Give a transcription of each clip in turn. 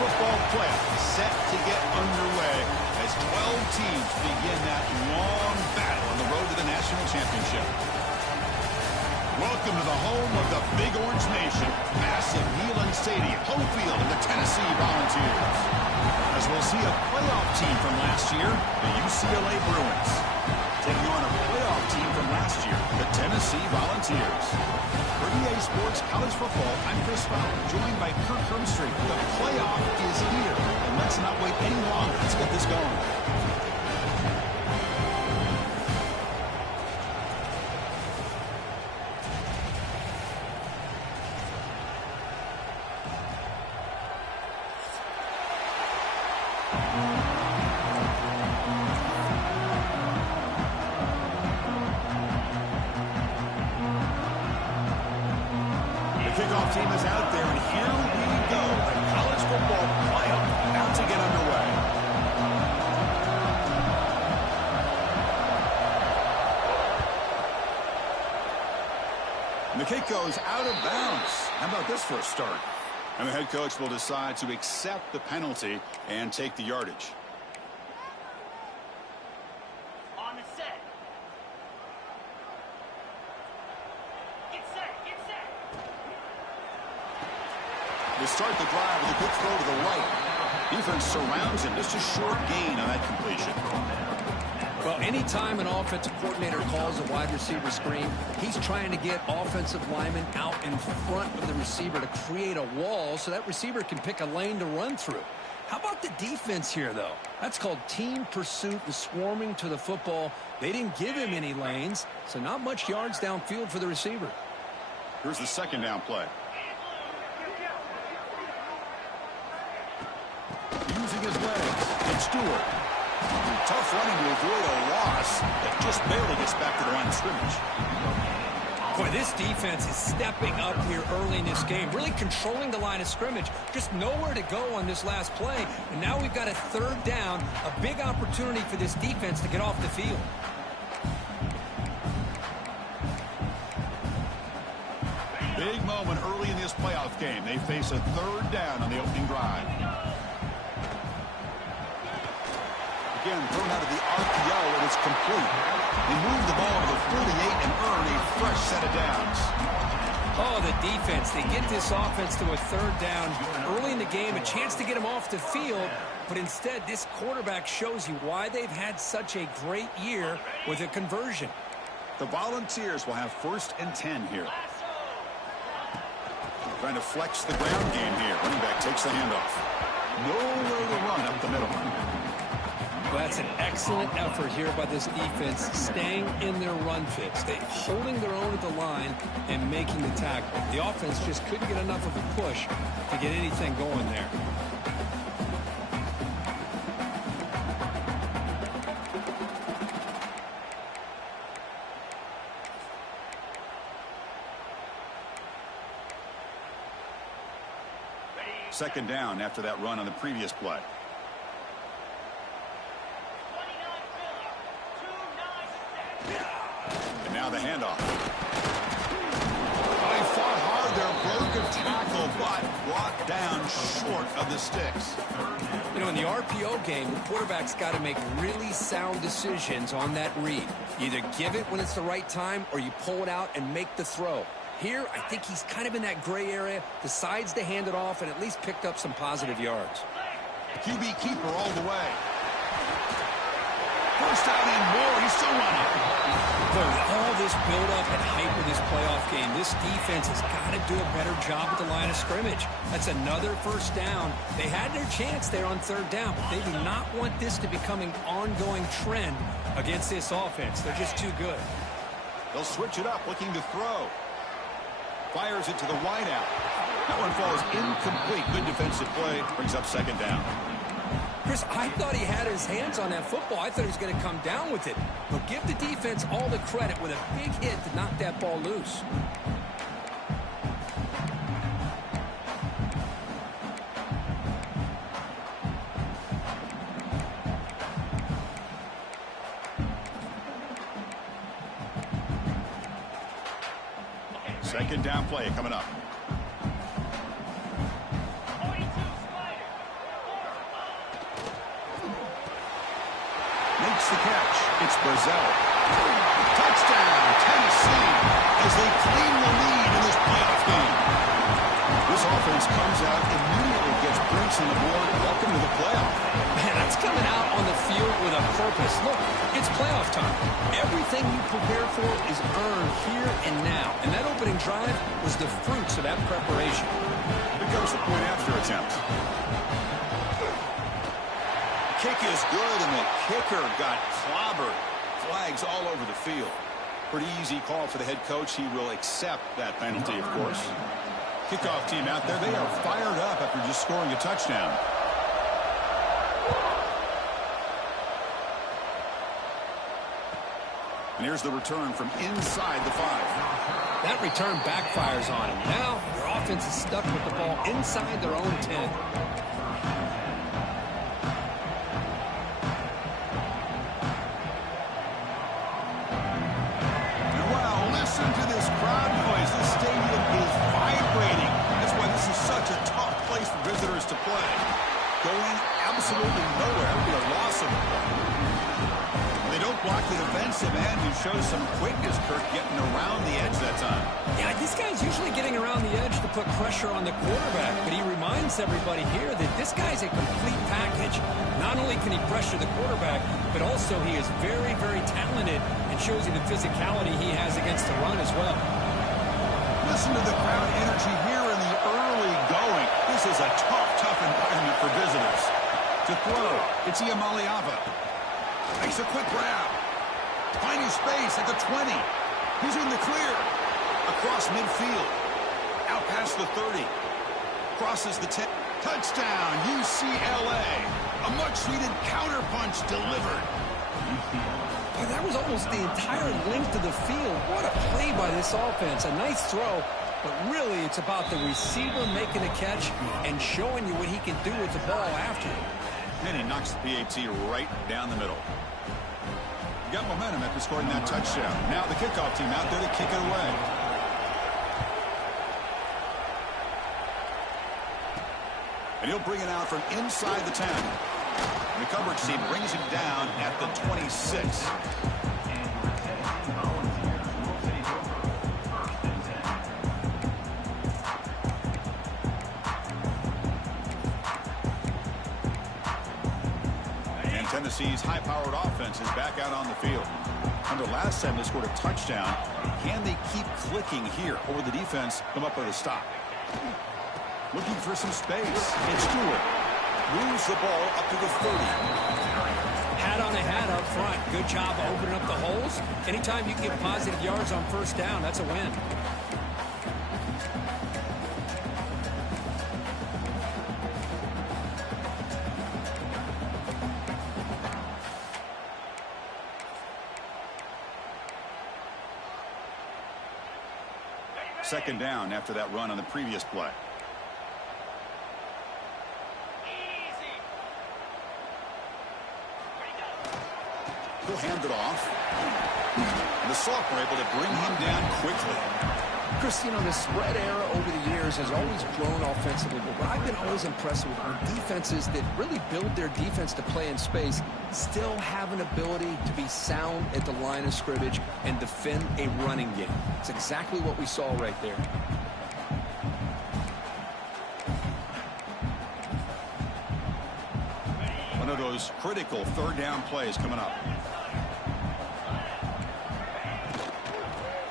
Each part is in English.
football playoff set to get underway as 12 teams begin that long battle on the road to the national championship. Welcome to the home of the Big Orange Nation. Massive Neyland Stadium, home field of the Tennessee Volunteers. As we'll see a playoff team from last year, the UCLA Bruins, taking on a playoff team from last year, the Tennessee Volunteers. For EA Sports College Football, I'm Chris Vonn, joined by Kirk Hermstreet. The playoff is here, and let's not wait any longer. Let's get this going. Kickoff team is out there, and here we go. The college football playoff about to get underway. And the kick goes out of bounds. How about this for a start? And the head coach will decide to accept the penalty and take the yardage. To start the drive with a good throw to the right. Defense surrounds him. Just a short gain on that completion. Well, anytime an offensive coordinator calls a wide receiver screen, he's trying to get offensive linemen out in front of the receiver to create a wall so that receiver can pick a lane to run through. How about the defense here, though? That's called team pursuit and swarming to the football. They didn't give him any lanes, so not much yards downfield for the receiver. Here's the second down play. Using his legs, it's Stewart. Tough running to avoid a loss that just barely gets back to the line of scrimmage. Boy, this defense is stepping up here early in this game, really controlling the line of scrimmage. Just nowhere to go on this last play, and now we've got a third down, a big opportunity for this defense to get off the field. Big moment early in this playoff game. They face a third down on the opening drive. Again, thrown out of the RPO, and it's complete. They move the ball to the 48 and earn a fresh set of downs. Oh, the defense. They get this offense to a third down early in the game, a chance to get him off the field, but instead this quarterback shows you why they've had such a great year with a conversion. The Volunteers will have 1st and 10 here. Trying to flex the ground game here. Running back takes the handoff. Nowhere to run up the middle. Well, that's an excellent effort here by this defense, staying in their run fits. They're holding their own at the line and making the tackle. The offense just couldn't get enough of a push to get anything going there. Second down after that run on the previous play. And now the handoff. Well, he fought hard there, broke a tackle, but brought down short of the sticks. You know, in the RPO game, the quarterback's got to make really sound decisions on that read. Either give it when it's the right time or you pull it out and make the throw. Here, I think he's kind of in that gray area, decides to hand it off and at least picked up some positive yards. QB keeper all the way. First down and more. He's still running. But with all this build-up and hype of this playoff game, this defense has got to do a better job at the line of scrimmage. That's another first down. They had their chance there on third down, but they do not want this to become an ongoing trend against this offense. They're just too good. They'll switch it up, looking to throw. Fires it to the wideout. That one falls incomplete. Good defensive play. Brings up second down. Chris, I thought he had his hands on that football. I thought he was going to come down with it. But give the defense all the credit with a big hit to knock that ball loose. Second down play coming up. Brazil. Touchdown, Tennessee, as they claim the lead in this playoff game. This offense comes out, immediately gets points on the board. Welcome to the playoff. Man, that's coming out on the field with a purpose. Look, it's playoff time. Everything you prepare for is earned here and now. And that opening drive was the fruits of that preparation. Here comes the point after attempt. Kick is good, and the kicker got clobbered. Flags all over the field. Pretty easy call for the head coach. He will accept that penalty, of course. Kickoff team out there. They are fired up after just scoring a touchdown. And here's the return from inside the 5. That return backfires on him. Now your offense is stuck with the ball inside their own 10. Listen to this crowd noise. This stadium is vibrating. That's why this is such a tough place for visitors to play. Going absolutely nowhere would be a loss of the ball. They don't block the defensive end, who shows some quickness, Kirk, getting around the edge that time. Yeah, this guy's usually getting around the edge to put pressure on the quarterback, but he reminds everybody here that this guy's a complete package. Not only can he pressure the quarterback, but also he is very, very talented and shows you the physicality he has against the run as well. Listen to the crowd energy here in the early going. This is a tough environment for visitors. To throw, it's Iamaleava. Makes a quick grab. Finding space at the 20. He's in the clear. Across midfield. Out past the 30. Crosses the 10. Touchdown, UCLA. A much-needed counterpunch delivered. Boy, that was almost the entire length of the field. What a play by this offense. A nice throw, but really it's about the receiver making a catch and showing you what he can do with the ball after it. And he knocks the PAT right down the middle. Got momentum after scoring that touchdown. Now the kickoff team out there to kick it away. And he'll bring it out from inside the 10. And the coverage team brings him down at the 26. Tennessee's high-powered offense is back out on the field. Remember, last time they scored a touchdown. Can they keep clicking here, or will the defense come up with a stop? Looking for some space. It's Stewart. Moves the ball up to the 30. Hat on a hat up front. Good job of opening up the holes. Anytime you can get positive yards on first down, that's a win. Second down after that run on the previous play. He'll hand it off. And the sophomore able to bring him down quickly. Chris, you know, the spread era over the years has always grown offensively, but what I've been always impressed with are defenses that really build their defense to play in space, still have an ability to be sound at the line of scrimmage and defend a running game. It's exactly what we saw right there. One of those critical third down plays coming up.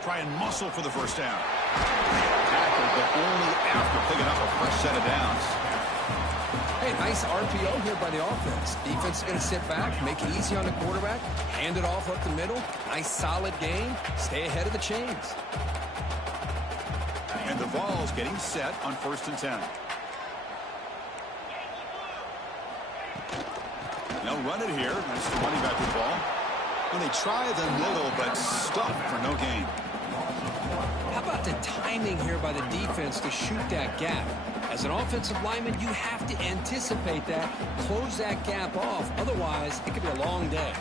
Try and muscle for the first down. Tackled, but only after picking up a fresh set of downs. Hey, nice RPO here by the offense. Defense is going to sit back, make it easy on the quarterback, hand it off up the middle. Nice solid game. Stay ahead of the chains. And the Vols getting set on 1st and 10. They'll run it here. That's the running back with the ball. And they try the middle, but stuffed for no gain. How about the timing here by the defense to shoot that gap? As an offensive lineman, you have to anticipate that, close that gap off. Otherwise, it could be a long day.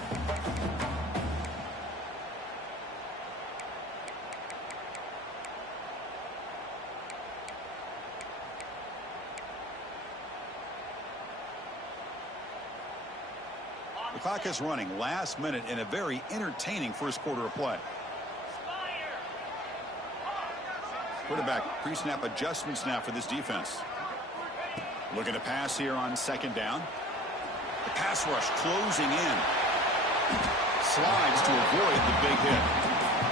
The clock is running last minute in a very entertaining first quarter of play. Quarterback pre-snap adjustments now for this defense. Looking to pass here on second down. The pass rush closing in. Slides to avoid the big hit.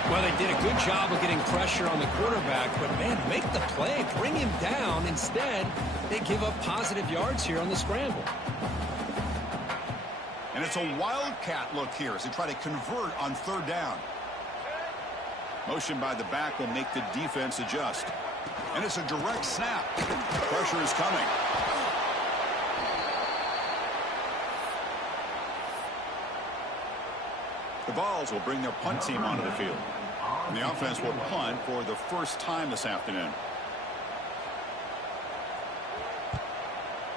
Well, they did a good job of getting pressure on the quarterback, but, man, make the play. Bring him down. Instead, they give up positive yards here on the scramble. And it's a wildcat look here as they try to convert on third down. Motion by the back will make the defense adjust. And it's a direct snap. Pressure is coming. The Vols will bring their punt team onto the field. And the offense will punt for the first time this afternoon.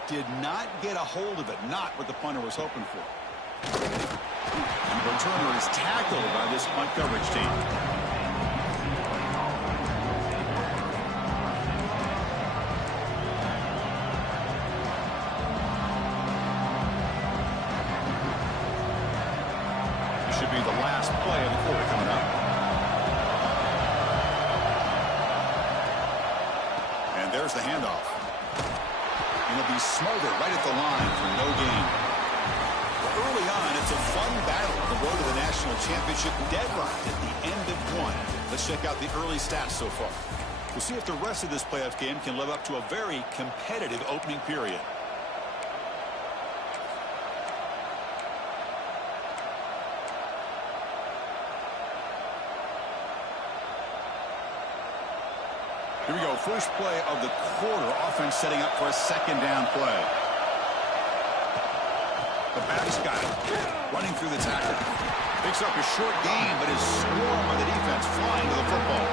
Did not get a hold of it. Not what the punter was hoping for. The returner is tackled by this punt coverage team. Should be the last play of the quarter coming up. And there's the handoff. And he'll be smothered right at the line for no gain. Well, early on, it's a fun battle. The road to the national championship deadlocked at the end of one. Let's check out the early stats so far. We'll see if the rest of this playoff game can live up to a very competitive opening period. Here we go. First play of the quarter. Offense setting up for a second down play. The back's got it. Running through the tackle. Picks up a short gain, but is swarmed by the defense flying to the football.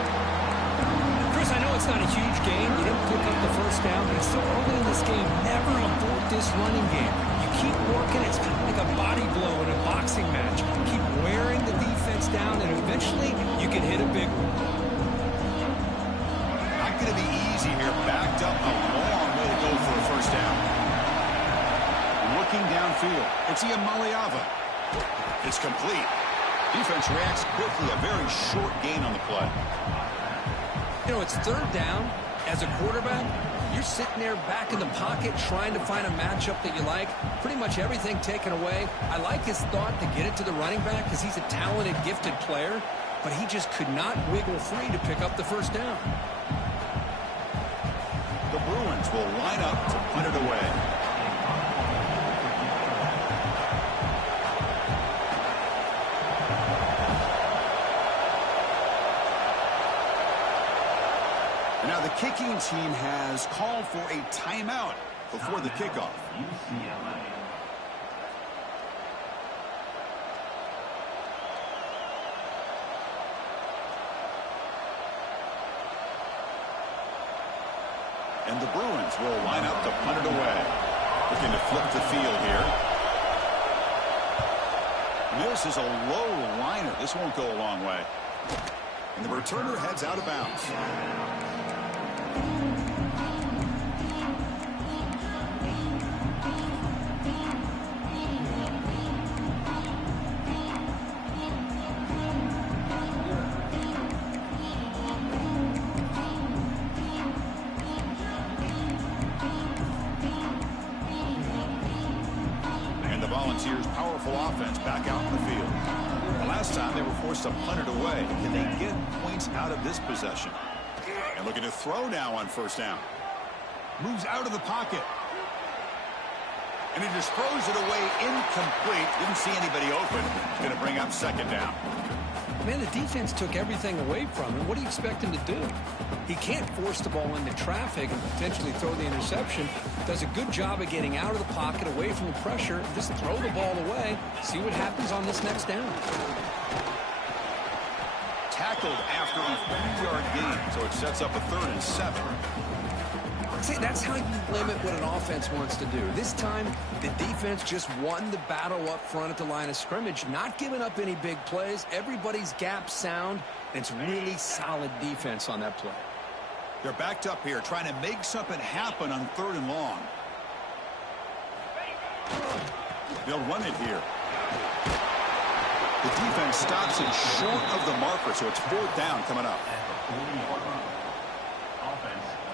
Chris, I know it's not a huge game. You didn't pick up the first down, but it's so early in this game. Never abort this running game. You keep working. It's kind of like a body blow in a boxing match. Keep wearing the defense down, and eventually you can hit a big one. Going to be easy here. Backed up a long way to go for a first down. Looking downfield. It's Iamaleava. It's complete. Defense reacts quickly. A very short gain on the play. You know, it's third down. As a quarterback, you're sitting there back in the pocket trying to find a matchup that you like. Pretty much everything taken away. I like his thought to get it to the running back because he's a talented, gifted player, but he just could not wiggle free to pick up the first down. The Bruins will line up to punt it away. Now the kicking team has called for a timeout before the kickoff. And the Bruins will line up to punt it away. Looking to flip the field here. And this is a low liner. This won't go a long way. And the returner heads out of bounds. Volunteers' powerful offense back out in the field. The last time they were forced to punt it away. Can they get points out of this possession? And looking to throw now on first down. Moves out of the pocket. And he just throws it away incomplete. Didn't see anybody open. Going to bring up second down. Man, the defense took everything away from him. What do you expect him to do? He can't force the ball into traffic and potentially throw the interception. Does a good job of getting out of the pocket, away from the pressure. Just throw the ball away. See what happens on this next down. Tackled after a 3-yard gain, so it sets up a 3rd and 7. See, that's how you limit what an offense wants to do. This time, the defense just won the battle up front at the line of scrimmage, not giving up any big plays. Everybody's gap sound, and it's really solid defense on that play. They're backed up here, trying to make something happen on 3rd and long. They'll run it here. The defense stops him short of the marker, so it's 4th down coming up.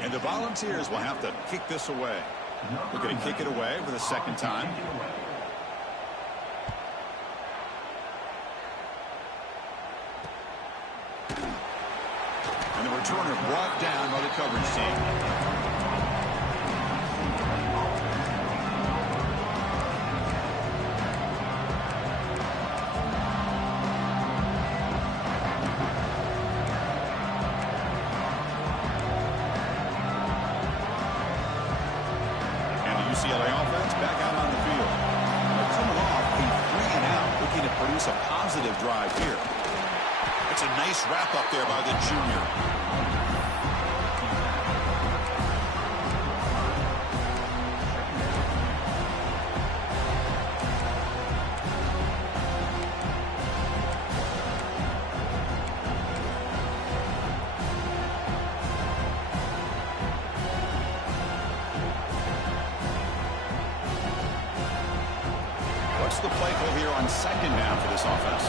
And the Volunteers will have to kick this away. They're going to kick it away for the 2nd time. And the returner brought down by the coverage team. UCLA offense back out on the field. They're coming off a 3-and-out, looking to produce a positive drive here. It's a nice wrap up there by the junior. The play call here on 2nd down for this offense.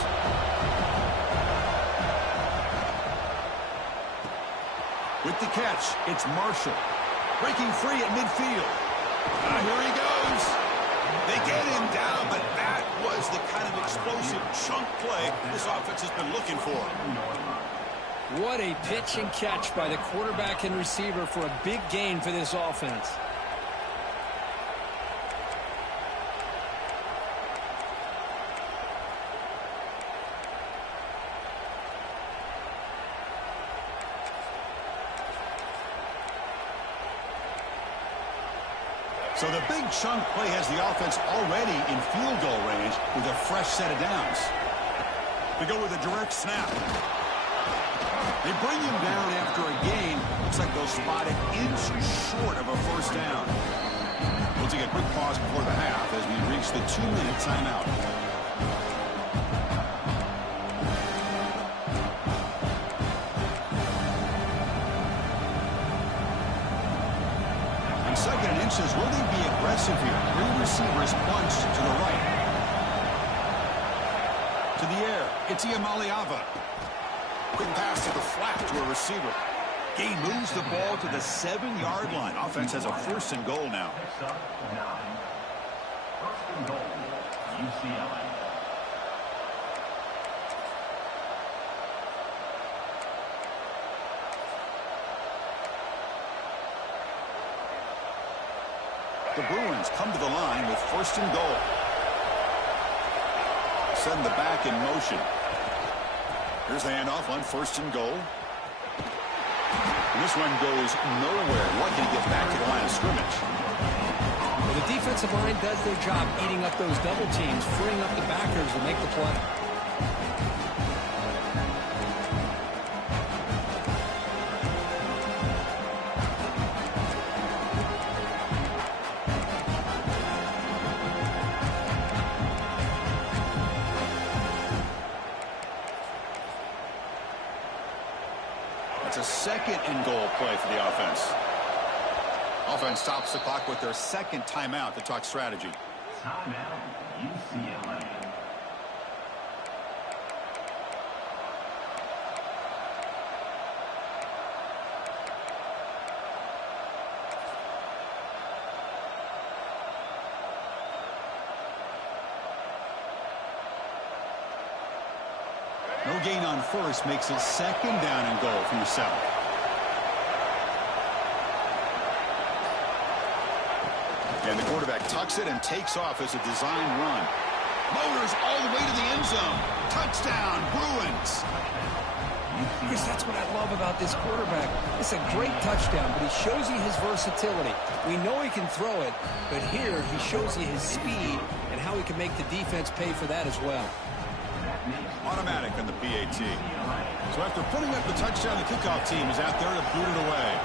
With the catch, it's Marshall. Breaking free at midfield. Here he goes. They get him down, but that was the kind of explosive chunk play this offense has been looking for. What a pitch and catch by the quarterback and receiver for a big gain for this offense. So the big chunk play has the offense already in field goal range with a fresh set of downs. They go with a direct snap. They bring him down after a gain. Looks like they'll spot it inches short of a 1st down. We'll take a quick pause before the half as we reach the 2-minute timeout. Says, will they be aggressive here? 3 receivers bunched to the right. To the air, it's Iamaleava. Quick pass to the flat to a receiver. Gain moves the ball to the 7-yard line. Offense has a 1st and goal now. 1st and goal, UCLA. The Bruins come to the line with 1st and goal. Send the back in motion. Here's the handoff on 1st and goal. And this one goes nowhere. Lucky to get back to the line of scrimmage. Well, the defensive line does their job eating up those double teams, freeing up the backers to make the play. It's a 2nd and goal play for the offense. Offense stops the clock with their 2nd timeout to talk strategy. Timeout, UCLA. No gain on 1st makes it 2nd down and goal from the 7. And the quarterback tucks it and takes off as a design run. Motors all the way to the end zone. Touchdown, Bruins. Chris, that's what I love about this quarterback. It's a great touchdown, but he shows you his versatility. We know he can throw it, but here he shows you his speed and how he can make the defense pay for that as well. Automatic on the PAT. So after putting up the touchdown, the kickoff team is out there to boot it away.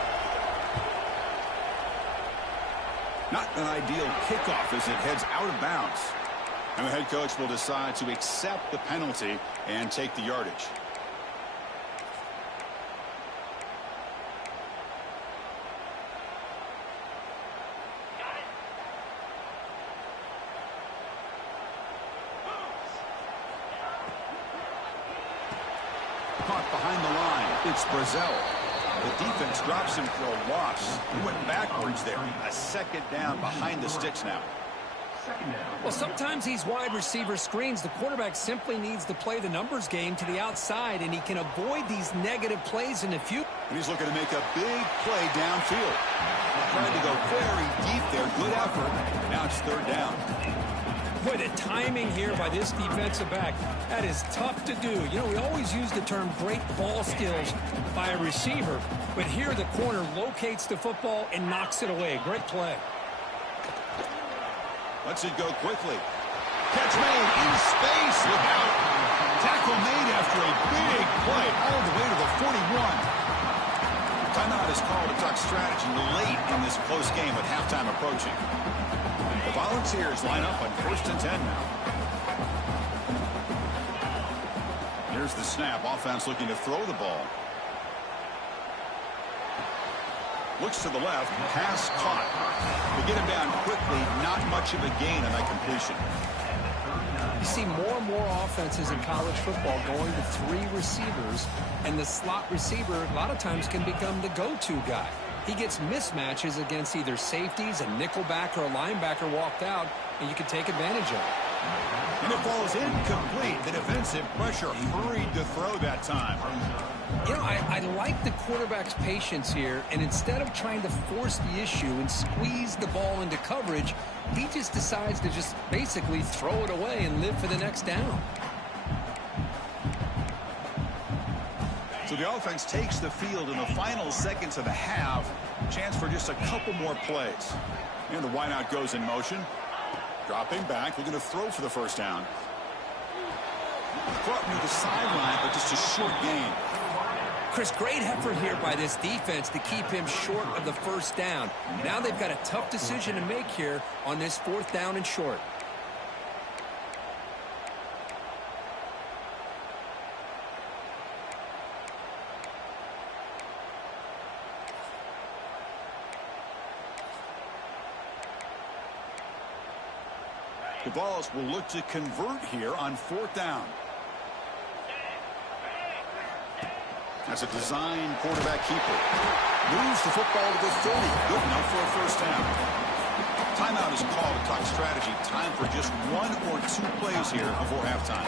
Not an ideal kickoff as it heads out of bounds. And the head coach will decide to accept the penalty and take the yardage. It's Brazil. The defense drops him for a loss. He went backwards there. A second down behind the sticks now. Well, sometimes these wide receiver screens, the quarterback simply needs to play the numbers game to the outside, and he can avoid these negative plays in the future. And he's looking to make a big play downfield. Trying to go very deep there. Good effort. Now it's third down. Boy, the timing here by this defensive back, that is tough to do. You know, we always use the term great ball skills by a receiver, but here the corner locates the football and knocks it away. Great play. Lets it go quickly. Catch made in space. Look out. Tackle made after a big play all the way to the 41. Timeout is called to talk strategy late in this close game with halftime approaching. The Volunteers line up on 1st and 10 now. Here's the snap. Offense looking to throw the ball. Looks to the left. Pass caught. To get him down quickly, not much of a gain on that completion. You see more and more offenses in college football going to 3 receivers, and the slot receiver a lot of times can become the go-to guy. He gets mismatches against either safeties, a nickelback, or a linebacker walked out, and you can take advantage of it. And it falls incomplete. The defensive pressure hurried to throw that time. You know, I like the quarterback's patience here, and instead of trying to force the issue and squeeze the ball into coverage, he just decides to just basically throw it away and live for the next down. So the offense takes the field in the final seconds of the half. Chance for just a couple more plays. And the wideout goes in motion. Dropping back, looking to throw for the first down. Caught near the sideline, but just a short gain. Chris, great effort here by this defense to keep him short of the first down. Now they've got a tough decision to make here on this 4th down and short. The Vols will look to convert here on 4th down. As a design quarterback keeper. Moves the football to the 30. Good enough for a first down. Timeout is called to talk strategy. Time for just 1 or 2 plays here before halftime.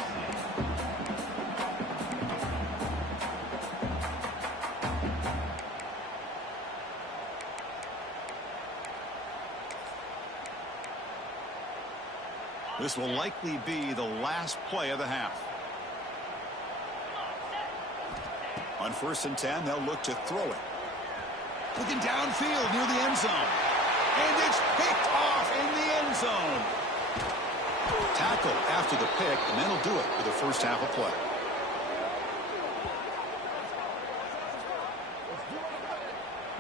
This will likely be the last play of the half. On 1st and 10, they'll look to throw it. Looking downfield near the end zone. And it's picked off in the end zone. Tackle after the pick, and then he'll do it for the first half of play.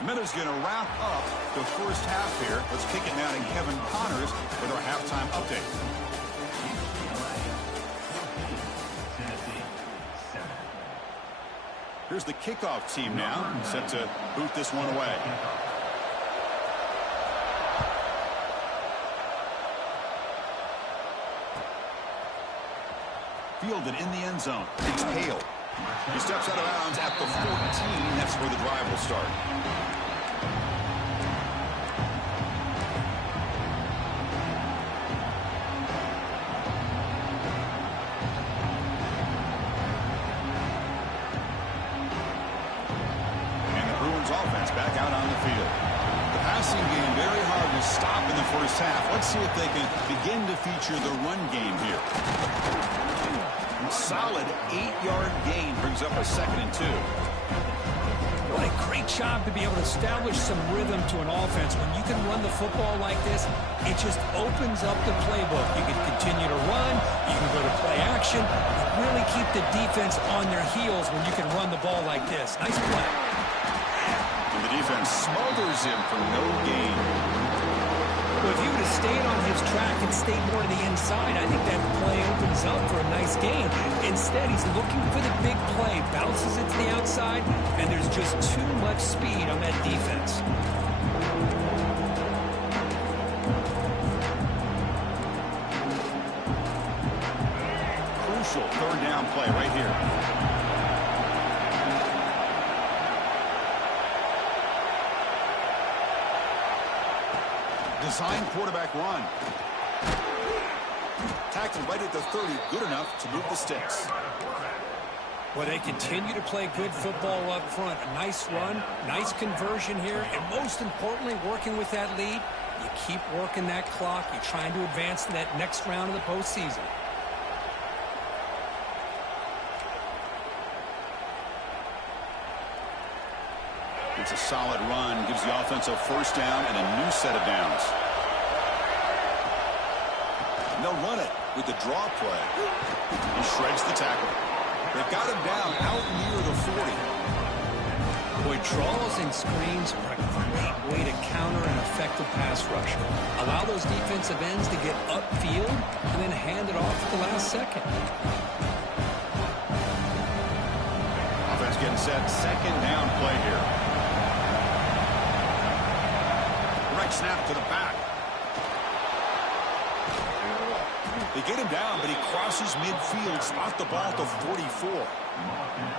The minute's going to wrap up the first half here. Let's kick it now to Kevin Connors with our halftime update. Here's the kickoff team now, set to boot this one away. Fielded in the end zone. It's Hale. He steps out of bounds at the 14. That's where the drive will start. Offense back out on the field. The passing game very hard to stop in the first half. Let's see if they can begin to feature the run game here. Solid 8-yard gain brings up a 2nd and 2. What a great job to be able to establish some rhythm to an offense. When you can run the football like this, it just opens up the playbook. You can continue to run, you can go to play action, and really keep the defense on their heels when you can run the ball like this. Nice play. And the defense smothers him for no gain. Well, if he would have stayed on his track and stayed more to the inside, I think that play opens up for a nice gain. Instead, he's looking for the big play, bounces it to the outside, and there's just too much speed on that defense. Crucial 3rd down play right here. Design quarterback run. Tackled right at the 30. Good enough to move the sticks. Well, they continue to play good football up front. A nice run, nice conversion here, and most importantly, working with that lead. You keep working that clock. You're trying to advance to that next round of the postseason. It's a solid run. Gives the offense a first down and a new set of downs. And they'll run it with the draw play. He shreds the tackle. They've got him down out near the 40. Boy, draws and screens are a great way to counter an effective pass rush. Allow those defensive ends to get upfield and then hand it off at the last second. Offense getting set. Second down play here. Right snap to the back. They get him down, but he crosses midfield, spot the ball to 44.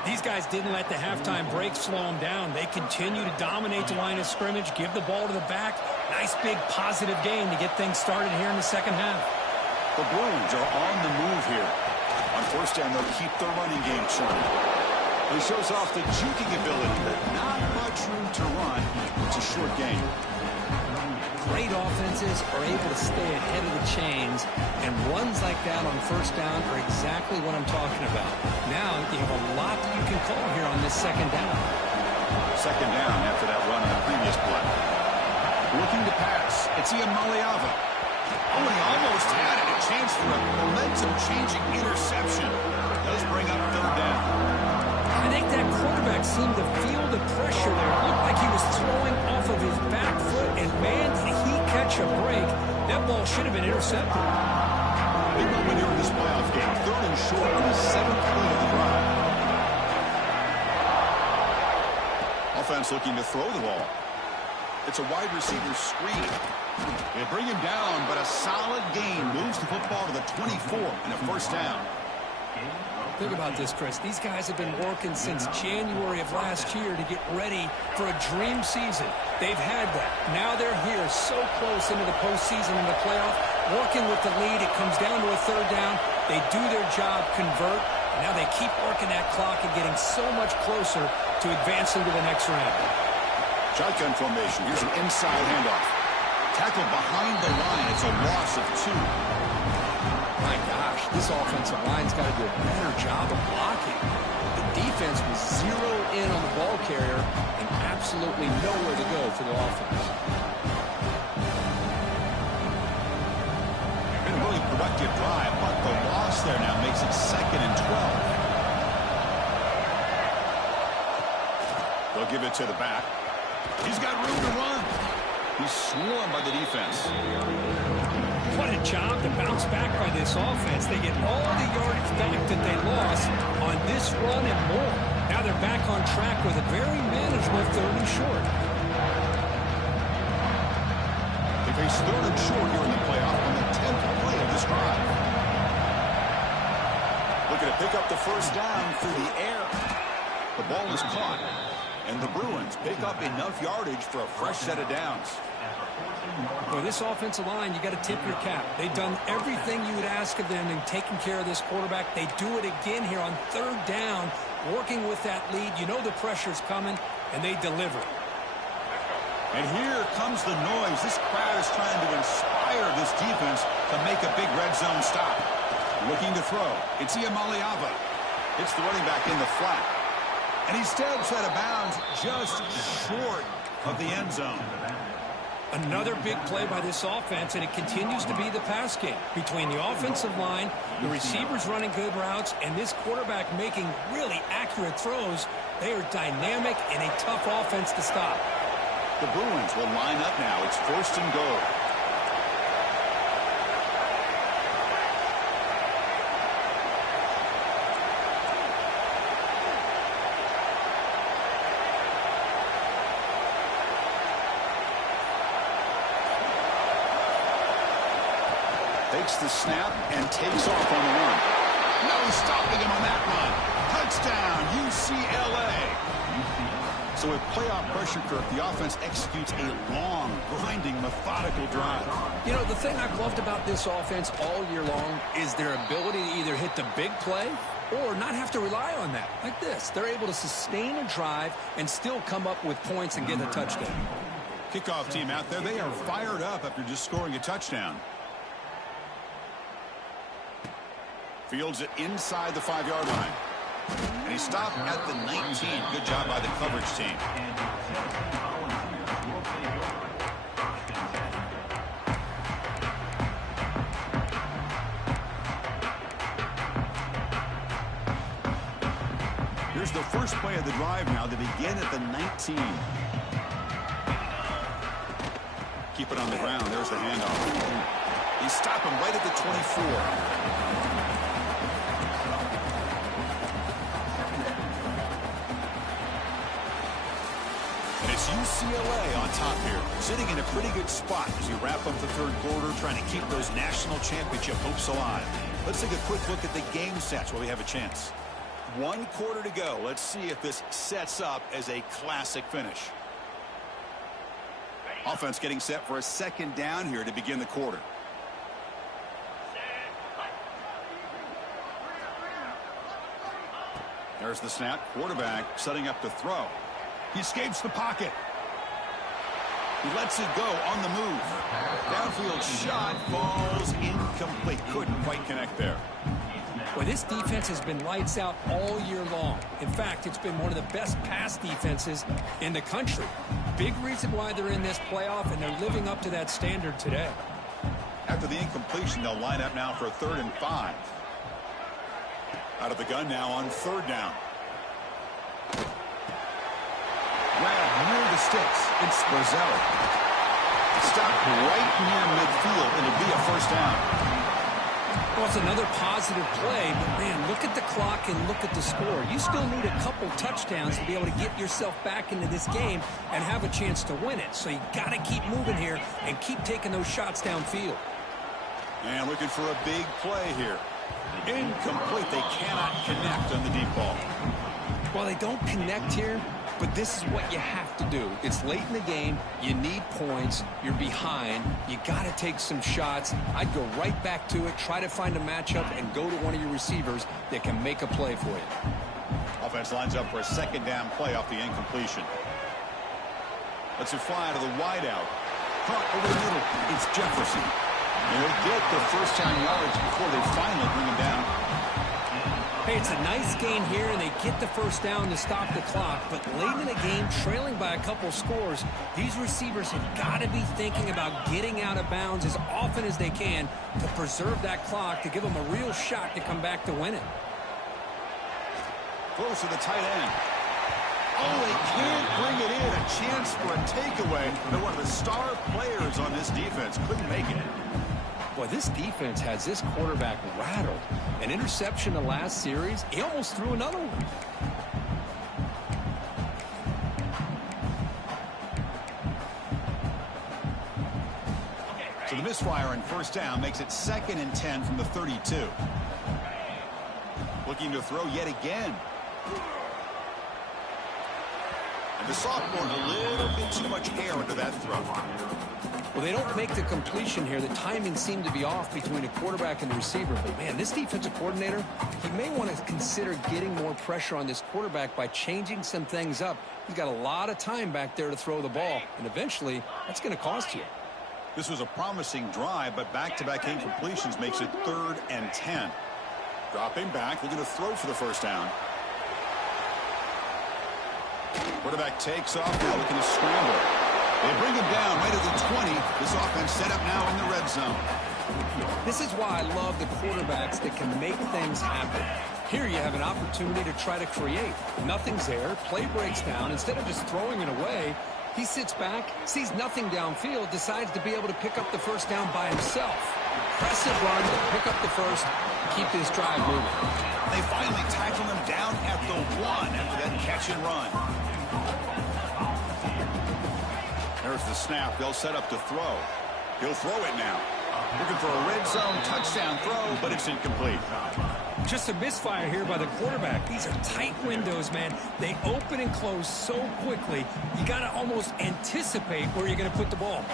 These guys didn't let the halftime break slow them down. They continue to dominate the line of scrimmage, give the ball to the back. Nice big positive gain to get things started here in the second half. The Bruins are on the move here. On first down, they'll keep their running game churning. He shows off the juking ability, but not much room to run. It's a short game. Great offenses are able to stay ahead of the chains, and runs like that on first down are exactly what I'm talking about. Now you have a lot that you can call here on this second down. Second down after that run in the previous play. Looking to pass. It's Iamaleava. Oh, and he almost had it. A chance for a momentum-changing interception. Does bring up third down. I think that quarterback seemed to feel the pressure there. It looked like he was throwing off of his back foot, and man, did he catch a break. That ball should have been intercepted. Big moment here in this playoff game. Third and short on the 7th play of the drive. Offense looking to throw the ball. It's a wide receiver screen. They bring him down, but a solid gain moves the football to the 24 and a first down. Think about this, Chris. These guys have been working since January of last year to get ready for a dream season. They've had that. Now they're here so close into the postseason and the playoff. Working with the lead, it comes down to a third down. They do their job, convert. And now they keep working that clock and getting so much closer to advancing to the next round. Shotgun formation. Here's an inside handoff. Tackle behind the line. It's a loss of 2. My gosh, this offensive line's got to do a better job of blocking. The defense was zeroed in on the ball carrier and absolutely nowhere to go for the offense. Been a really productive drive, but the loss there now makes it 2nd and 12. They'll give it to the back. He's got room to run. He's swarmed by the defense. What a job to bounce back by this offense. They get all the yardage back that they lost on this run and more. Now they're back on track with a very manageable third and short. They face third and short here in the playoff on the 10th play of this drive. Looking to pick up the first down through the air. The ball is caught, and the Bruins pick up enough yardage for a fresh set of downs. Well, this offensive line, you got to tip your cap. They've done everything you would ask of them in taking care of this quarterback. They do it again here on third down, working with that lead. You know the pressure's coming, and they deliver. And here comes the noise. This crowd is trying to inspire this defense to make a big red zone stop. Looking to throw. It's Iamaleava. It's the running back in the flat. And he steps out of bounds just short of the end zone. Another big play by this offense, and it continues to be the pass game. Between the offensive line, the receivers running good routes, and this quarterback making really accurate throws, they are dynamic and a tough offense to stop. The Bruins will line up now. It's 1st and goal. Takes the snap and takes off on the run. No stopping him on that run. Touchdown, UCLA. So with playoff pressure, Kirk, the offense executes a long, grinding, methodical drive. You know, the thing I've loved about this offense all year long is their ability to either hit the big play or not have to rely on that. Like this, they're able to sustain a drive and still come up with points and get a touchdown. Kickoff team out there, they are fired up after just scoring a touchdown. Fields it inside the 5-yard line. And he stopped at the 19. Good job by the coverage team. Here's the first play of the drive now. They begin at the 19. Keep it on the ground. There's the handoff. He stopped him right at the 24. It's UCLA on top here, sitting in a pretty good spot as we wrap up the third quarter, trying to keep those national championship hopes alive. Let's take a quick look at the game stats while we have a chance. 1 quarter to go. Let's see if this sets up as a classic finish. Offense getting set for a second down here to begin the quarter. There's the snap. Quarterback setting up to throw. He escapes the pocket. He lets it go on the move. Downfield shot falls incomplete. Couldn't quite connect there. Well, this defense has been lights out all year long. In fact, it's been one of the best pass defenses in the country. Big reason why they're in this playoff, and they're living up to that standard today. After the incompletion, they'll line up now for a 3rd and 5. Out of the gun now on 3rd down. Grabbed near the sticks. It's Brazil. Stopped right near midfield, and it'll be a 1st down. Well, it's another positive play, but, man, look at the clock and look at the score. You still need a couple touchdowns to be able to get yourself back into this game and have a chance to win it. So you got to keep moving here and keep taking those shots downfield. And looking for a big play here. Incomplete. They cannot connect on the deep ball. Well, they don't connect here, but this is what you have to do. It's late in the game. You need points. You're behind. You got to take some shots. I'd go right back to it, try to find a matchup, and go to one of your receivers that can make a play for you. Offense lines up for a 2nd down play off the incompletion. Lets it fly to the wideout. Caught over the middle. It's Jefferson. And they'll get the 1st down yards before they finally bring him down. Hey, it's a nice gain here, and they get the 1st down to stop the clock. But late in the game, trailing by a couple scores, these receivers have got to be thinking about getting out of bounds as often as they can to preserve that clock, to give them a real shot to come back to win it. Close to the tight end. Oh, they can't bring it in. A chance for a takeaway. But one of the star players on this defense couldn't make it. Boy, this defense has this quarterback rattled. An interception the last series. He almost threw another one. So the misfire on 1st down makes it 2nd and 10 from the 32. Looking to throw yet again. And the sophomore, a little bit too much air into that throw. Well, they don't make the completion here. The timing seemed to be off between a quarterback and the receiver. But, man, this defensive coordinator, he may want to consider getting more pressure on this quarterback by changing some things up. He's got a lot of time back there to throw the ball. And eventually, that's going to cost you. This was a promising drive, but back-to-back incompletions makes it 3rd and 10. Dropping back, looking to throw for the 1st down. Quarterback takes off now, looking to scramble. They bring him down right at the 20. This offense set up now in the red zone. This is why I love the quarterbacks that can make things happen. Here you have an opportunity to try to create. Nothing's there. Play breaks down. Instead of just throwing it away, he sits back, sees nothing downfield, decides to be able to pick up the 1st down by himself. Impressive run to pick up the 1st, keep this drive moving. They finally tackle him down at the 1 after that catch and run. There's the snap. They'll set up to throw. He'll throw it now. Looking for a red zone touchdown throw, but it's incomplete. Just a misfire here by the quarterback. These are tight windows, man. They open and close so quickly. You got to almost anticipate where you're going to put the ball.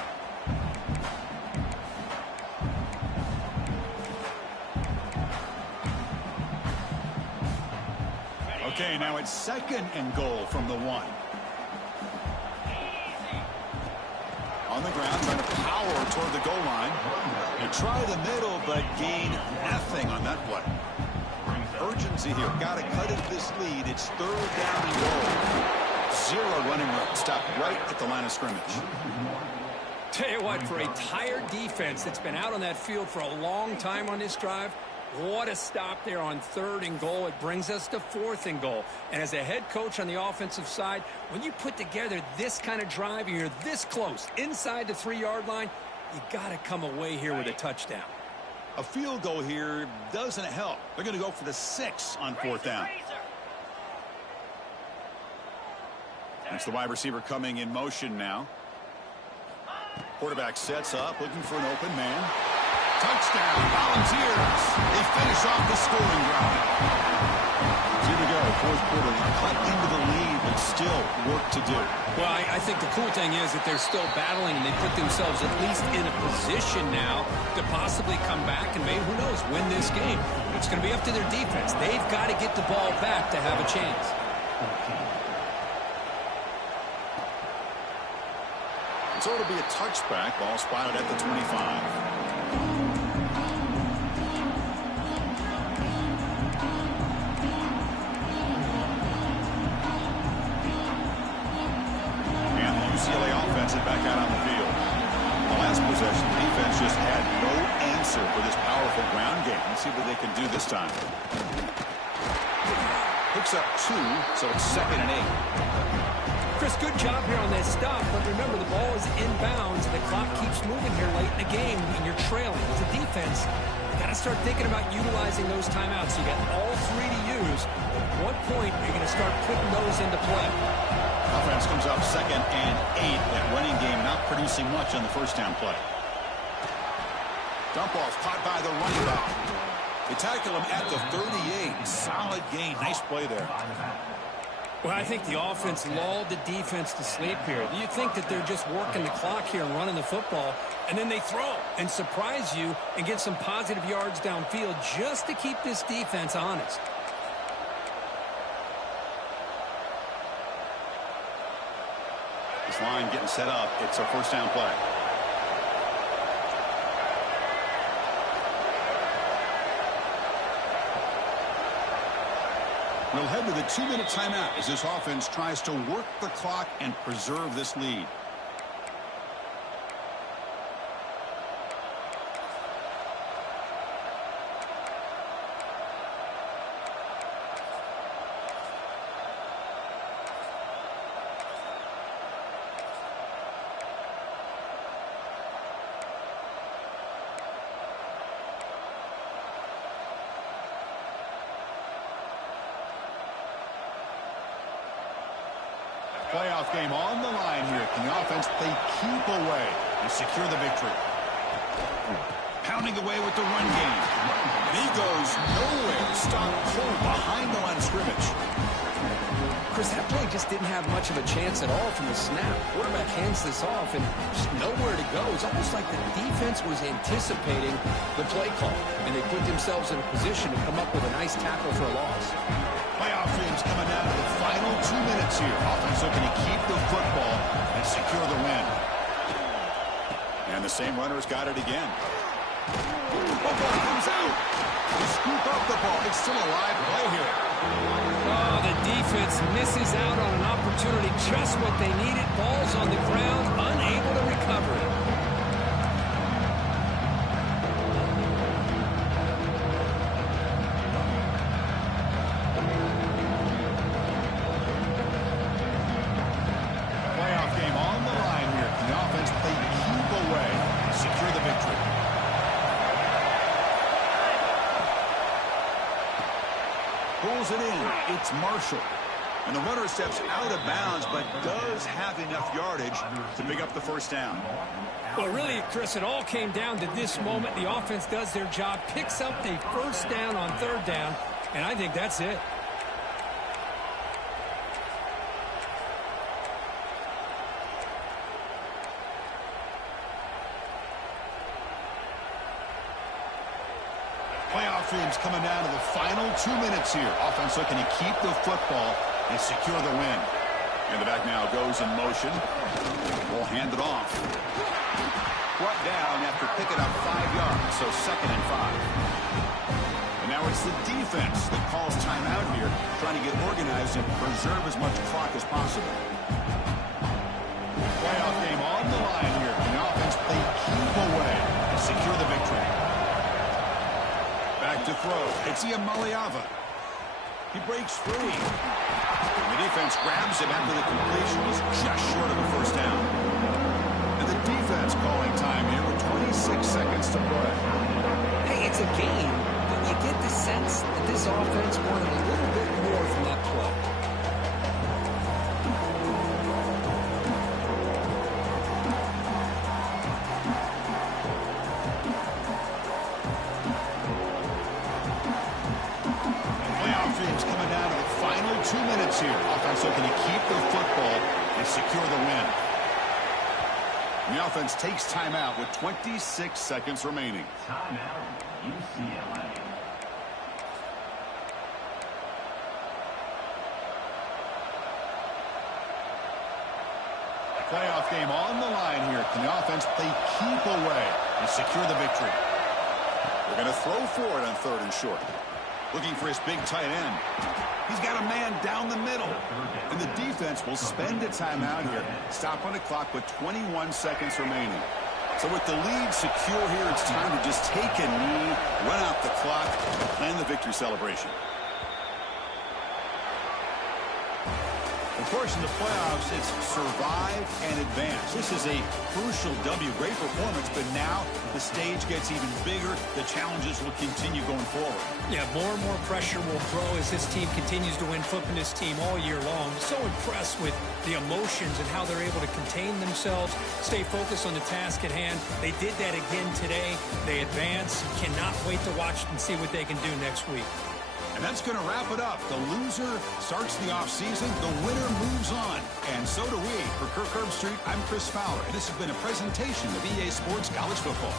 Okay, now it's 2nd and goal from the 1. On the ground, trying to power toward the goal line. They try the middle, but gain nothing on that play. Urgency here. Got to cut into this lead. It's 3rd down and goal. 0 running room. Stop right at the line of scrimmage. Tell you what, for a tired defense that's been out on that field for a long time on this drive, what a stop there on 3rd and goal. It brings us to 4th and goal. And as a head coach on the offensive side, when you put together this kind of drive and you're this close inside the 3-yard line, you got to come away here with a touchdown. A field goal here doesn't help. They're going to go for the 6 on 4th down. That's the wide receiver coming in motion now. Quarterback sets up, looking for an open man. Touchdown, Volunteers. They finish off the scoring drive. Here we go, 4th quarter. Cut into the lead, but still work to do. Well, I think the cool thing is that they're still battling, and they put themselves at least in a position now to possibly come back and maybe, who knows, win this game. It's going to be up to their defense. They've got to get the ball back to have a chance. So it'll be a touchback. Ball spotted at the 25. UCLA offense is back out on the field. The last possession, the defense just had no answer for this powerful ground game. Let's see what they can do this time. Picks up 2, so it's 2nd and 8. Chris, good job here on that stop, but remember the ball is inbounds and the clock keeps moving here late in the game and you're trailing. As a defense, you got to start thinking about utilizing those timeouts. You got all 3 to use. At what point are you going to start putting those into play? Offense comes up 2nd and 8. That running game not producing much on the 1st down play. Dump off caught by the running back. They tackle him at the 38. Solid gain. Nice play there. Well, I think the offense lulled the defense to sleep here. Do you think that they're just working the clock here and running the football, and then they throw and surprise you and get some positive yards downfield just to keep this defense honest? This line getting set up. It's a 1st down play. We'll head to the 2-minute timeout as this offense tries to work the clock and preserve this lead. Playoff game on the line here. Can the offense play keep away and secure the victory? Pounding away with the run game. And he goes nowhere. Stop cold behind the line of scrimmage. Chris, that play just didn't have much of a chance at all from the snap. Quarterback hands this off and just nowhere to go. It's almost like the defense was anticipating the play call, and they put themselves in a position to come up with a nice tackle for a loss. Playoff games coming down to the final 2 minutes here. Offense looking to keep the football and secure the win. And the same runner's got it again. Football comes out. They scoop up the ball. It's still a live play here. Oh, the defense misses out on an opportunity, just what they needed. Ball's on the ground, unable to recover it. Playoff game on the line here. Can the offense play keep away and secure the victory? Pulls it in. It's Marshall. And the runner steps out of bounds, but does have enough yardage to pick up the first down. Well, really, Chris, it all came down to this moment. The offense does their job, picks up the first down on third down, and I think that's it. Playoff games coming down to the final 2 minutes here. Offense looking to keep the football and secure the win. And the back now goes in motion. Will hand it off. Brought down after picking up 5 yards, so 2nd and 5. And now it's the defense that calls timeout here, trying to get organized and preserve as much clock as possible. Playoff game on the line here. And the offense play keep away and secure the victory. Back to throw. It's Iamaleava. He breaks free. And the defense grabs him after the completion. He's just short of the first down. And the defense calling time here with 26 seconds to play. Hey, it's a game, but you get the sense that this offense wanted a little bit more from that play. Coming down to the final 2 minutes here. Offense looking to keep the football and secure the win. And the offense takes timeout with 26 seconds remaining. Timeout, UCLA. Playoff game on the line here. Can the offense play keep away and secure the victory? They're going to throw for it on 3rd and short. Looking for his big tight end. He's got a man down the middle. And the defense will spend a timeout here. Stop on the clock with 21 seconds remaining. So with the lead secure here, it's time to just take a knee, run out the clock, plan the victory celebration. Of course, in the playoffs, it's survive and advance. This is a crucial W. Great performance, but now the stage gets even bigger. The challenges will continue going forward. Yeah, more and more pressure will grow as this team continues to win. Flipping this team all year long. So impressed with the emotions and how they're able to contain themselves, stay focused on the task at hand. They did that again today. They advance. Cannot wait to watch and see what they can do next week. And that's going to wrap it up. The loser starts the offseason. The winner moves on. And so do we. For Kirk Herbstreit, I'm Chris Fowler. And this has been a presentation of EA Sports College Football.